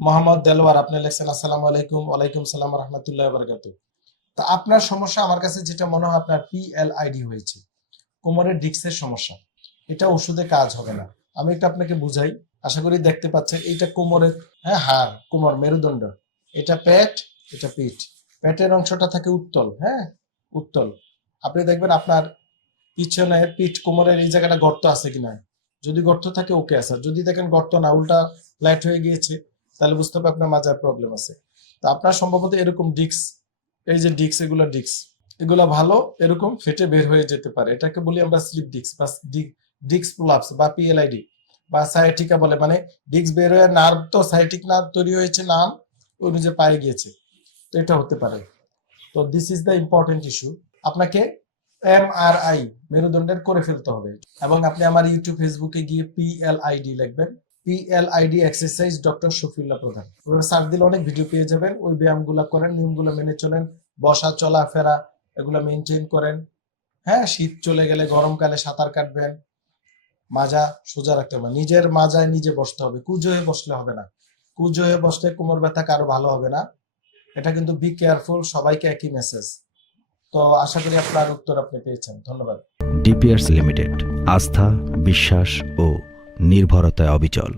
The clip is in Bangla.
মোহাম্মদ দেলোয়ার আপনি লিখছেন আসসালামু আলাইকুম, ওয়ালাইকুম সালাম রহমতুল্লাহ বরকাত তা আপনার সমস্যা আমার কাছে যেটা মনে হয় আপনার পিএলআইডি হয়েছে, কোমরের ডিক্সের সমস্যা। এটা ওষুধে কাজ হবে না। আমি একটু আপনাকে বুঝাই, আশা করি দেখতে পাচ্ছেন, এইটা কোমরের হ্যাঁ হাড়, কোমর, মেরুদণ্ড। এটা পেট, এটা পিঠ। পেটের অংশটা থাকে উত্তল হ্যাঁ উত্তল। আপনি দেখবেন আপনার পিছনে পিঠ কোমরের এই জায়গাটা গর্ত আছে কিনা? যদি গর্ত থাকে ওকে আছে। আর যদি দেখেন গর্ত না, উল্টা ফ্ল্যাট হয়ে গিয়েছে তাহলে বুঝতে হবে আপনার মাজার প্রবলেম আছে। তো আপনার সম্ভবত এরকম ডিক্স এই যে ডিক্স এগুলো ডিক্স এগুলো ভালো, এরকম ফেটে বের হয়ে যেতে পারে। এটাকে বলি আমরা স্লিপ ডিক্স বা ডিক্স প্রলাপস বা পিএলআইডি বা সাইটিকা বলে। মানে ডিক্স বের হয়ে নার্ভ তো সাইটিক নার্ভ তৈরি হয়েছে নাম অনুযায়ী পায়ে গিয়েছে। তো এটা হতে পারে। তো this is the important issue আপনাকে এমআরআই মেরুদণ্ডের করে ফেলতে হবে। এবং আপনি আমার ইউটিউব ফেসবুকে গিয়ে পিএলআইডি লিখবেন। পিএলআইডি এক্সারসাইজ ডক্টর শফিউল্লাহ প্রধান। ওইভাবে সার্চ দিলে অনেক ভিডিও পেয়ে যাবেন। ওই ব্যায়ামগুলো করেন, নিয়মগুলো মেনে চলেন। বসা, চলা, ফেরা, এগুলো মেনটেন করেন। হ্যাঁ শীত চলে গেলে গরমকালে সাঁতার কাটবেন। মাজা সোজা রাখতে হবে নিজের মাজায় নিজে বসতে হবে। কুজো হয়ে বসলে হবে না। কুজো হয়ে বসলে কোমর ব্যথা কারও ভালো হবে না। এটা কিন্তু বি কেয়ারফুল সবাইকে একই মেসেজ তো আশা করি আপনার উত্তর আপনি পেয়েছেন। ধন্যবাদ। ডিপিয়ার্স লিমিটেড আস্থা, বিশ্বাস ও নির্ভরতায় অবিচল।